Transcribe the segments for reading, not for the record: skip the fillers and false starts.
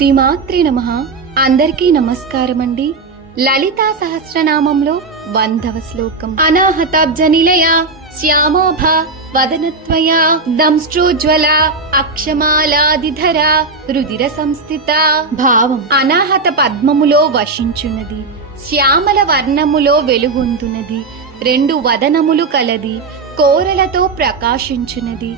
శ్రీమాత్రే నమః. అందరికీ నమస్కారమండి. లలితా సహస్రనామంలో 100వ శ్లోకం. అనాహతాబ్జ నిలయ శ్యామోభ వదనత్వయా దంష్ట్రోజ్వల అక్షమాలాదిధర రుధిర సంస్థిత. భావం: అనాహత పద్మములో వశించున్నది, శ్యామల వర్ణములో వెలుగొందునది, 2 వదనములు కలది, కోరలతో ప్రకాశించునది,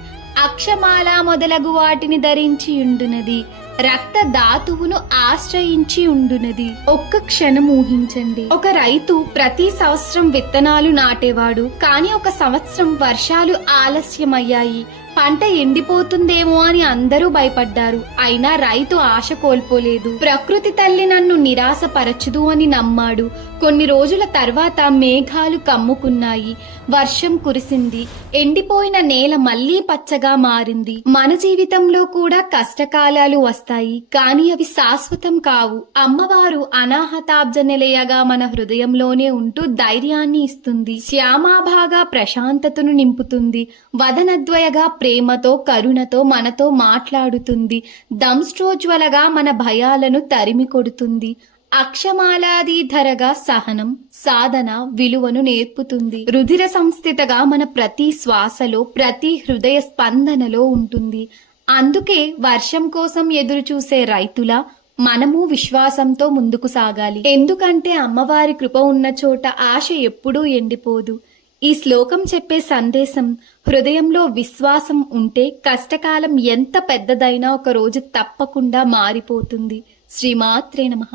అక్షమాల మొదలగు వాటిని ధరించి ఉండునది, రక్త ధాతువును ఆశ్రయించి ఉండునది. ఒక్క క్షణం ఊహించండి. ఒక రైతు ప్రతి సంవత్సరం విత్తనాలు నాటేవాడు. కానీ ఒక సంవత్సరం వర్షాలు ఆలస్యమయ్యాయి. పంట ఎండిపోతుందేమో అని అందరూ భయపడ్డారు. అయినా రైతు ఆశ కోల్పోలేదు. ప్రకృతి తల్లి నన్ను నిరాశపరచదు అని నమ్మాడు. కొన్ని రోజుల తర్వాత మేఘాలు కమ్ముకున్నాయి, వర్షం కురిసింది, ఎండిపోయిన నేల మళ్లీ పచ్చగా మారింది. మన జీవితంలో కూడా కష్టకాలాలు వస్తాయి, కానీ అవి శాశ్వతం కావు. అమ్మవారు అనాహతాబ్జ నిలయగా మన హృదయంలోనే ఉంటూ ధైర్యాన్ని ఇస్తుంది. శ్యామాభాగా ప్రశాంతతను నింపుతుంది. వదనద్వయగా ప్రేమతో కరుణతో మనతో మాట్లాడుతుంది. దంష్ట్రోజ్వలగా మన భయాలను తరిమి కొడుతుంది. అక్షమాలాదిధరగా సహనం, సాధన, విలువను నేర్పుతుంది. రుధిర సంస్థితగా మన ప్రతి శ్వాసలో, ప్రతి హృదయ స్పందనలో ఉంటుంది. అందుకే వర్షం కోసం ఎదురు చూసే రైతులా మనము విశ్వాసంతో ముందుకు సాగాలి. ఎందుకంటే అమ్మవారి కృప ఉన్న చోట ఆశ ఎప్పుడూ ఎండిపోదు. ఈ శ్లోకం చెప్పే సందేశం: హృదయంలో విశ్వాసం ఉంటే కష్టకాలం ఎంత పెద్దదైనా ఒక రోజు తప్పకుండా మారిపోతుంది. శ్రీమాత్రే నమః.